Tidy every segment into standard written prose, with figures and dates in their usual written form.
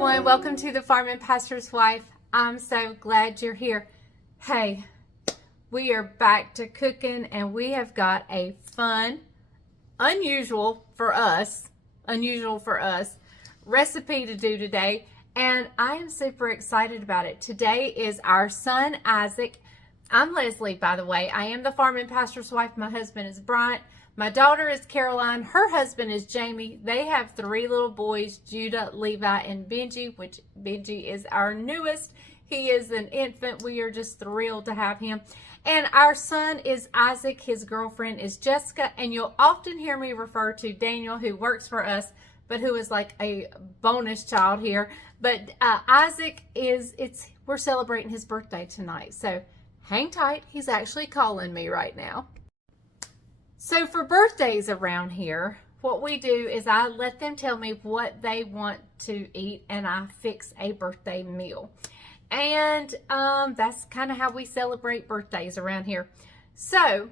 everyone, welcome to the Farm and Pastor's Wife. I'm so glad you're here. Hey, we are back to cooking and we have got a fun, unusual for us recipe to do today, and I am super excited about it. Today is our son Isaac. I'm Leslie, by the way. I am the Farm and Pastor's Wife. My husband is Bryant. My daughter is Caroline. Her husband is Jamie. They have 3 little boys, Judah, Levi, and Benji, which Benji is our newest. He is an infant. We are just thrilled to have him. And our son is Isaac. His girlfriend is Jessica. And you'll often hear me refer to Daniel, who works for us, but who is like a bonus child here. But Isaac we're celebrating his birthday tonight. So hang tight. He's actually calling me right now. So for birthdays around here, what we do is I let them tell me what they want to eat and I fix a birthday meal. And that's kind of how we celebrate birthdays around here. So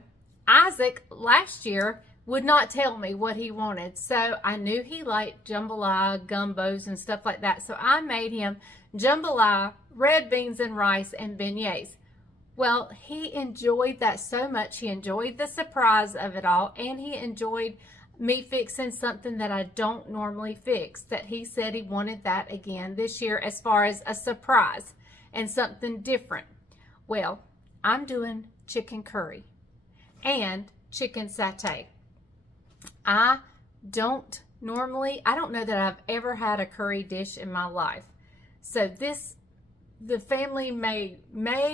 Isaac last year would not tell me what he wanted. So I knew he liked jambalaya, gumbos, and stuff like that. So I made him jambalaya, red beans and rice, and beignets. Well, he enjoyed that so much. He enjoyed the surprise of it all, and he enjoyed me fixing something that I don't normally fix, that he said he wanted that again this year as far as a surprise and something different. Well, I'm doing chicken curry and chicken satay. I don't know that I've ever had a curry dish in my life. So the family may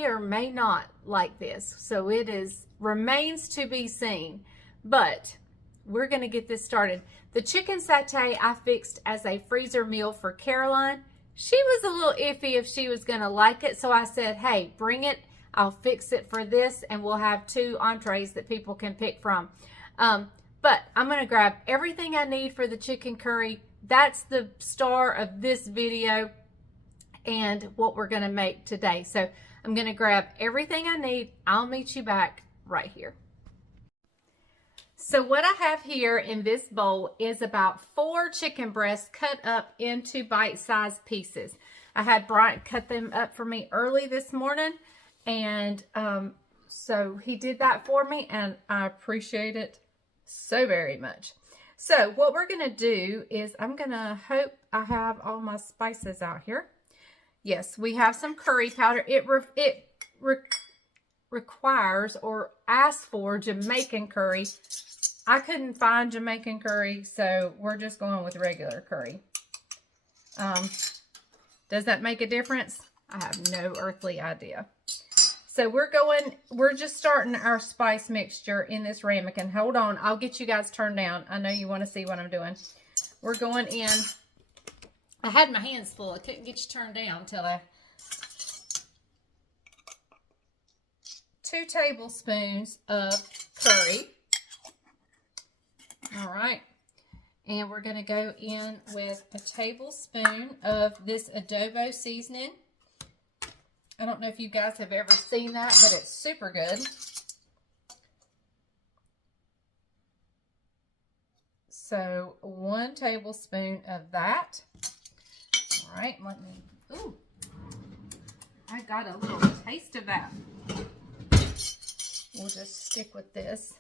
or may not like this, so it remains to be seen, but we're going to get this started. The chicken satay I fixed as a freezer meal for Caroline. She was a little iffy if she was going to like it, so I said, hey, bring it, I'll fix it for this, and we'll have 2 entrees that people can pick from. But I'm going to grab everything I need for the chicken curry. That's the star of this video and what we're going to make today. So I'm going to grab everything I need. I'll meet you back right here. So what I have here in this bowl is about 4 chicken breasts cut up into bite-sized pieces. I had Bryant cut them up for me early this morning, and so he did that for me, and I appreciate it so very much. So what we're going to do is I'm going to hope I have all my spices out here. Yes, we have some curry powder. It requires or asks for Jamaican curry. I couldn't find Jamaican curry, so we're just going with regular curry. Does that make a difference? I have no earthly idea. So we're just starting our spice mixture in this ramekin. Hold on, I'll get you guys turned down. I know you want to see what I'm doing. We're going in. I had my hands full. I couldn't get you turned down until 2 tablespoons of curry. All right. And we're going to go in with a tablespoon of this adobo seasoning. I don't know if you guys have ever seen that, but it's super good. So 1 tablespoon of that. All right, ooh, I got a little taste of that. We'll just stick with this.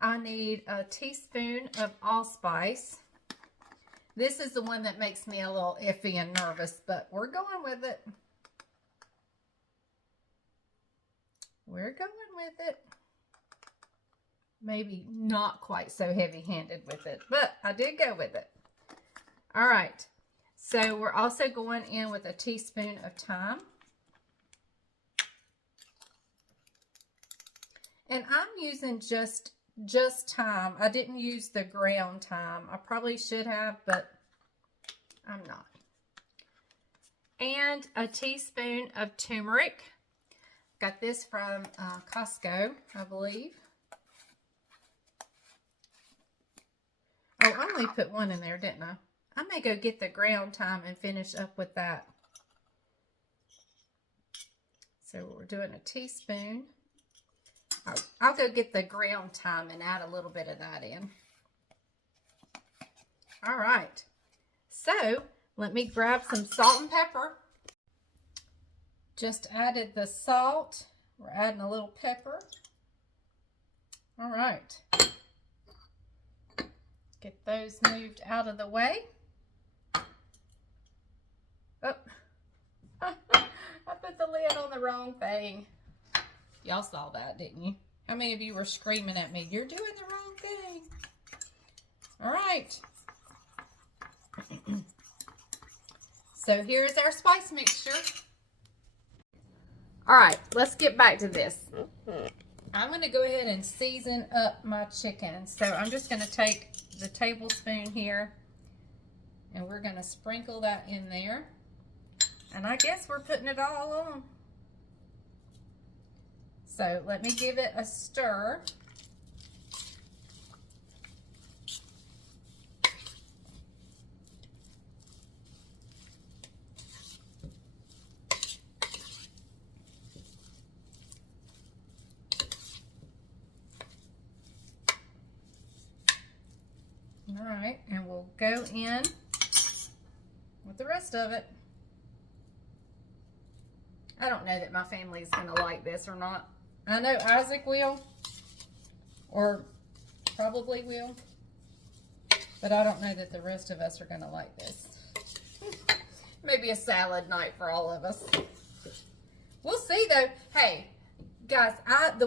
I need a teaspoon of allspice. This is the one that makes me a little iffy and nervous, but we're going with it. We're going with it. Maybe not quite so heavy-handed with it, but I did go with it. All right. So we're also going in with a teaspoon of thyme. And I'm using just thyme. I didn't use the ground thyme. I probably should have, but I'm not. And a teaspoon of turmeric. Got this from Costco, I believe. Oh, I only put 1 in there, didn't I? I may go get the ground thyme and finish up with that. So we're doing a teaspoon. I'll go get the ground thyme and add a little bit of that in. All right. So Let me grab some salt and pepper. Just added the salt. We're adding a little pepper. All right. Get those moved out of the way. Oh, I put the lid on the wrong thing. Y'all saw that, didn't you? How many of you were screaming at me, "You're doing the wrong thing"? All right. So here's our spice mixture. All right, let's get back to this. I'm going to go ahead and season up my chicken. So I'm just going to take the tablespoon here and we're going to sprinkle that in there. And I guess we're putting it all on. So let me give it a stir. All right, and we'll go in with the rest of it. I don't know that my family is going to like this or not. I know Isaac will, or probably will, but I don't know that the rest of us are going to like this. Maybe a salad night for all of us. We'll see though. Hey, guys,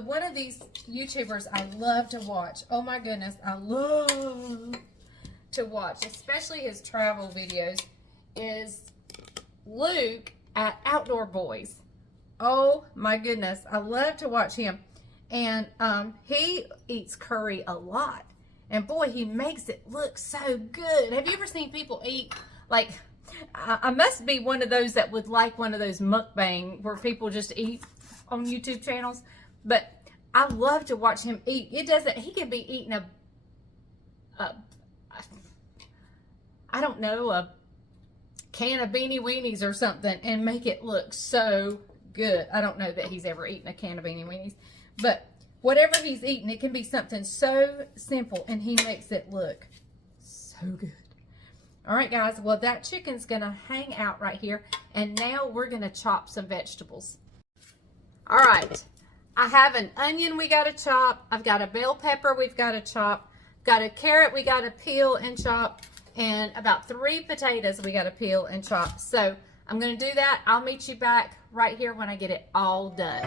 one of these YouTubers I love to watch. Oh my goodness, I love to watch, especially his travel videos, is Luke at Outdoor Boys. Oh my goodness, I love to watch him. And he eats curry a lot. And boy, he makes it look so good. Have you ever seen people eat, like, I must be one of those that would like one of those mukbang where people just eat on YouTube channels. But I love to watch him eat. He could be eating I don't know, a can of Beanie Weenies or something and make it look so good. I don't know that he's ever eaten a can of Beanie Weenies, but whatever he's eating, it can be something so simple and he makes it look so good. All right, guys, well, that chicken's gonna hang out right here, and now we're gonna chop some vegetables. All right, I have an onion we gotta chop. I've got a bell pepper we've gotta chop. Got a carrot we gotta peel and chop, and about 3 potatoes we gotta peel and chop. So I'm gonna do that. I'll meet you back right here when I get it all done.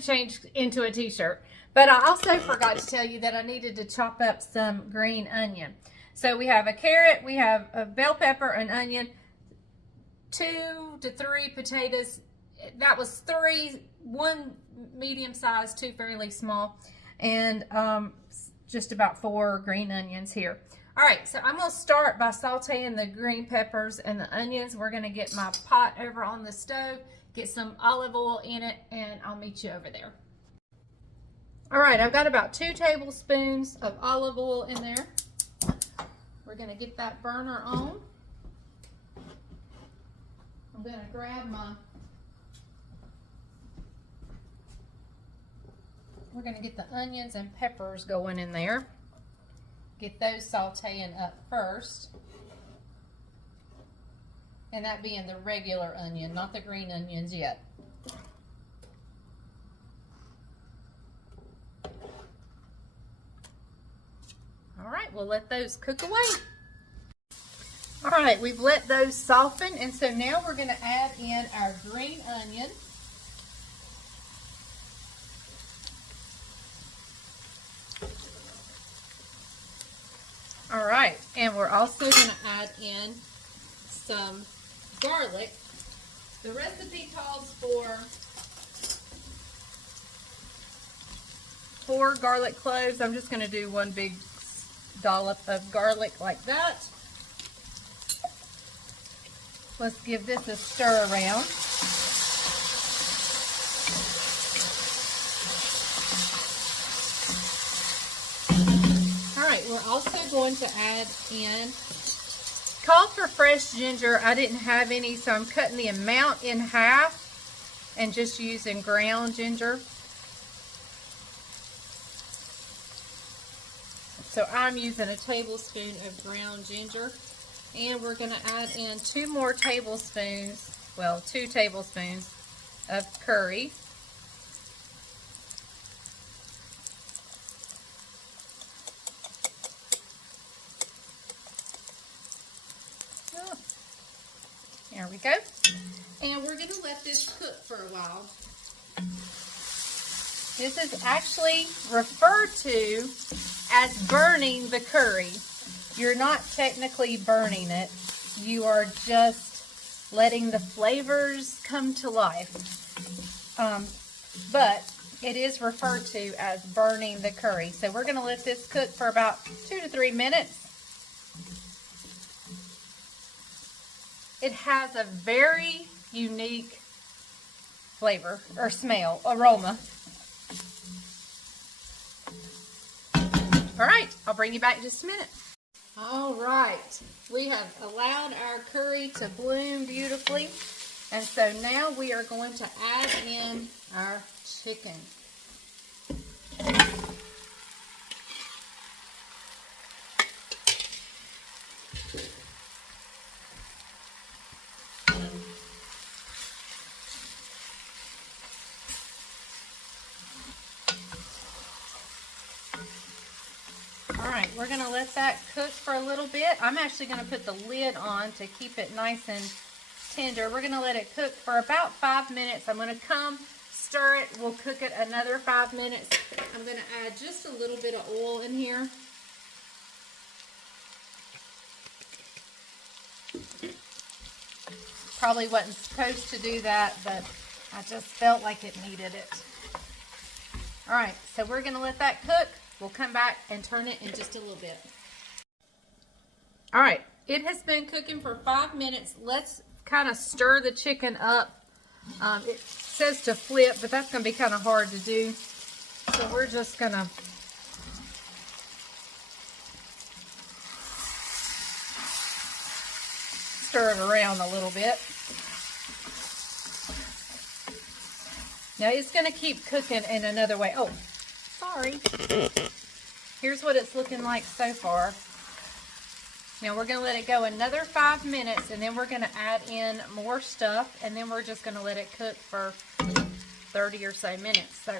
Change into a t-shirt, but I also forgot to tell you that I needed to chop up some green onion. So we have a carrot, we have a bell pepper, an onion, 2 to 3 potatoes. That was 3, 1 medium size, 2 fairly small, and just about 4 green onions here. All right, so I'm going to start by sauteing the green peppers and the onions. We're going to get my pot over on the stove, get some olive oil in it, and I'll meet you over there. All right, I've got about 2 tablespoons of olive oil in there. We're going to get that burner on. I'm going to grab we're going to get the onions and peppers going in there. Get those sauteing up first. And that being the regular onion, not the green onions yet. All right, we'll let those cook away. All right, we've let those soften, and so now we're going to add in our green onion. All right, and we're also going to add in some garlic. The recipe calls for 4 garlic cloves. I'm just going to do 1 big dollop of garlic like that. Let's give this a stir around. All right, we're also going to add in, called for fresh ginger. I didn't have any, so I'm cutting the amount in half and just using ground ginger. So I'm using a tablespoon of ground ginger, and we're going to add in 2 more tablespoons, well, 2 tablespoons of curry. Oh, there we go. And we're going to let this cook for a while. This is actually referred to as burning the curry. You're not technically burning it. You are just letting the flavors come to life. But it is referred to as burning the curry. So we're going to let this cook for about 2 to 3 minutes. It has a very unique flavor or smell, aroma. All right, I'll bring you back in just a minute. All right, we have allowed our curry to bloom beautifully. And so now we are going to add in our chicken. Alright, we're going to let that cook for a little bit. I'm actually going to put the lid on to keep it nice and tender. We're going to let it cook for about 5 minutes. I'm going to come, stir it. We'll cook it another 5 minutes. I'm going to add just a little bit of oil in here. Probably wasn't supposed to do that, but I just felt like it needed it. Alright, so we're going to let that cook. We'll come back and turn it in just a little bit. All right, it has been cooking for 5 minutes. Let's kind of stir the chicken up. It says to flip, but that's going to be kind of hard to do. So we're just going to stir it around a little bit. Now it's going to keep cooking in another way. Oh, sorry. Here's what it's looking like so far. Now we're going to let it go another 5 minutes, and then we're going to add in more stuff, and then we're just going to let it cook for 30 or so minutes. So,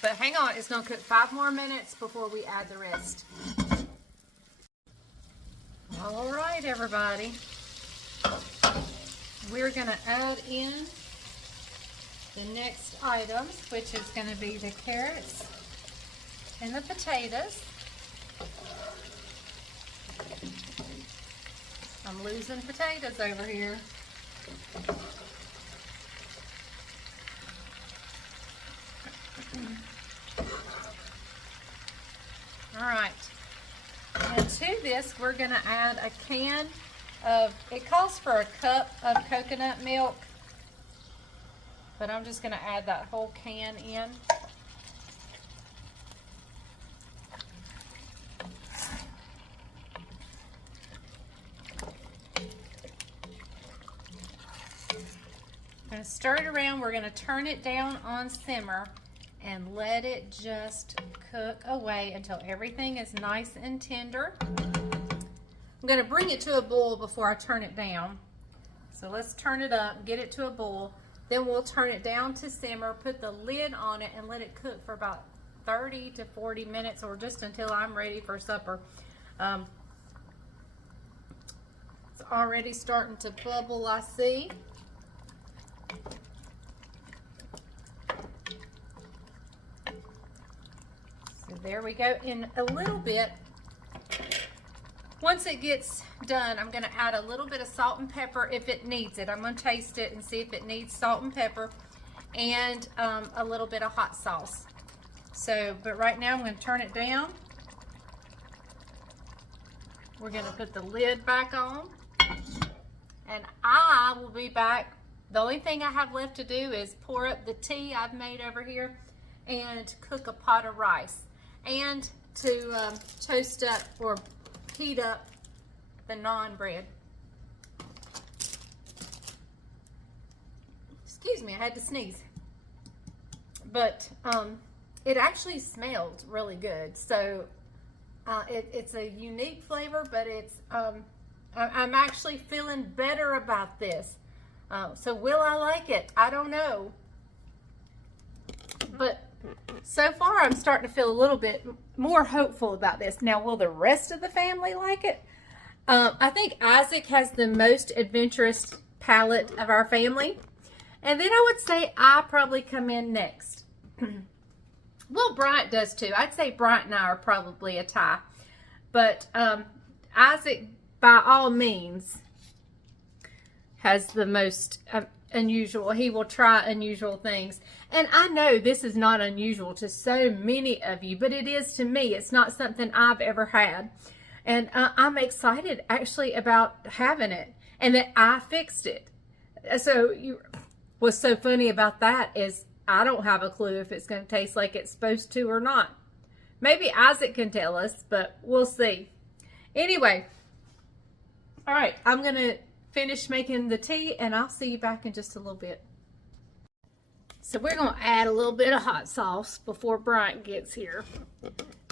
but hang on, it's going to cook 5 more minutes before we add the rest. All right, everybody. We're going to add in the next items, which is going to be the carrots and the potatoes. I'm losing potatoes over here. All right. And to this, we're going to add a can of, it calls for a cup of coconut milk, but I'm just going to add that whole can in. I'm going to stir it around. We're going to turn it down on simmer and let it just cook away until everything is nice and tender. I'm going to bring it to a boil before I turn it down. So let's turn it up, get it to a boil. Then we'll turn it down to simmer, put the lid on it, and let it cook for about 30 to 40 minutes, or just until I'm ready for supper. It's already starting to bubble, I see. So there we go. In a little bit, once it gets done, I'm going to add a little bit of salt and pepper if it needs it. I'm going to taste it and see if it needs salt and pepper, and a little bit of hot sauce. So, but right now I'm going to turn it down. We're going to put the lid back on, and I will be back. The only thing I have left to do is pour up the tea I've made over here and cook a pot of rice, and to toast up or heat up the naan bread. Excuse me, I had to sneeze. But it actually smelled really good. So it's a unique flavor, but it's I'm actually feeling better about this. So will I like it? I don't know. But so far I'm starting to feel a little bit more hopeful about this. Now, will the rest of the family like it? I think Isaac has the most adventurous palate of our family. And then I would say I probably come in next. Well, Bryant does too. I'd say Bryant and I are probably a tie. But Isaac, by all means, has the most unusual. He will try unusual things. And I know this is not unusual to so many of you, but it is to me. It's not something I've ever had. And I'm excited actually about having it, and that I fixed it. So what's so funny about that is I don't have a clue if it's going to taste like it's supposed to or not. Maybe Isaac can tell us, but we'll see. Anyway, all right, I'm going to finish making the tea, and I'll see you back in just a little bit. So we're going to add a little bit of hot sauce before Bryant gets here.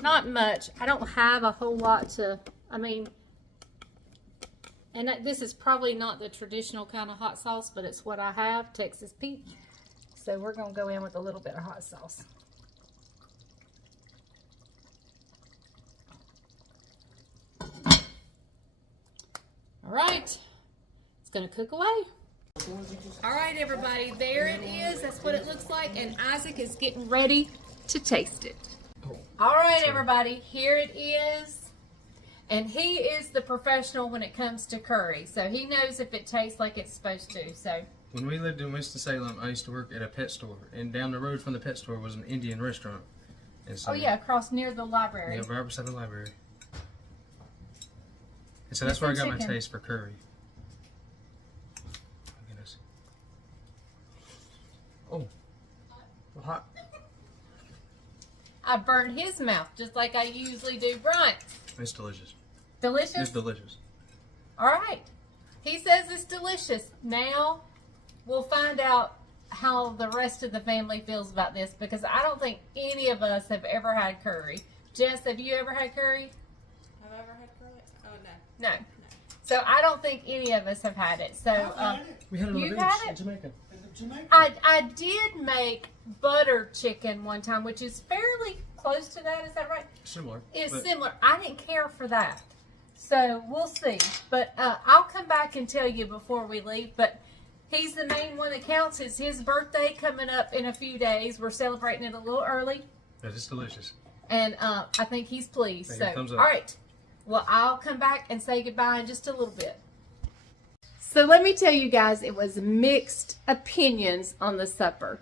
Not much. I don't have a whole lot to, and this is probably not the traditional kind of hot sauce, but it's what I have, Texas Pete. So we're going to go in with a little bit of hot sauce. All right. It's going to cook away. All right, everybody, there it is. That's what it looks like, and Isaac is getting ready to taste it. All right, everybody, here it is, and he is the professional when it comes to curry, so he knows if it tastes like it's supposed to. So when we lived in Winston-Salem, I used to work at a pet store, and down the road from the pet store was an Indian restaurant. And so, oh yeah, across near the library. Yeah, right beside the library. And so that's where I got my taste for curry. Oh, hot. I burned his mouth just like I usually do Bryant's. It's delicious. Delicious? It's delicious. All right. He says it's delicious. Now we'll find out how the rest of the family feels about this, because I don't think any of us have ever had curry. Jess, have you ever had curry? Have I ever had curry? Oh, no. No. So I don't think any of us have had it. So we had it on the beach in Jamaica. I did make butter chicken one time, which is fairly close to that. Is that right? Similar. It's similar. I didn't care for that. So we'll see. But I'll come back and tell you before we leave. But he's the main one that counts. It's his birthday coming up in a few days. We're celebrating it a little early. That is delicious. And I think he's pleased. So, thumbs up. all right. Well, I'll come back and say goodbye in just a little bit. So let me tell you guys, it was mixed opinions on the supper.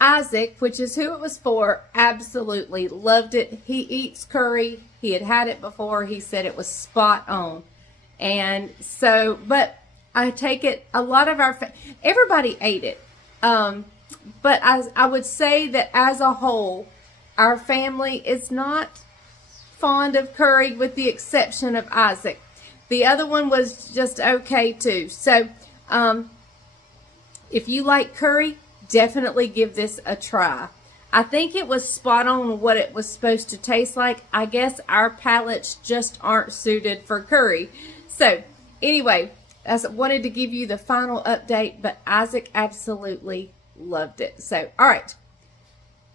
Isaac, which is who it was for, absolutely loved it. He eats curry. He had had it before. He said it was spot on. And so, but I take it, a lot of everybody ate it. But I would say that as a whole, our family is not fond of curry, with the exception of Isaac. The other one was just okay too. So if you like curry, definitely give this a try. I think it was spot on what it was supposed to taste like. I guess our palates just aren't suited for curry. So anyway, I wanted to give you the final update, but Isaac absolutely loved it. So, all right.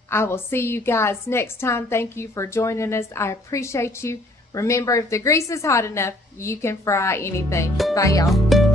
I will see you guys next time. Thank you for joining us. I appreciate you. Remember, if the grease is hot enough, you can fry anything. Bye, y'all.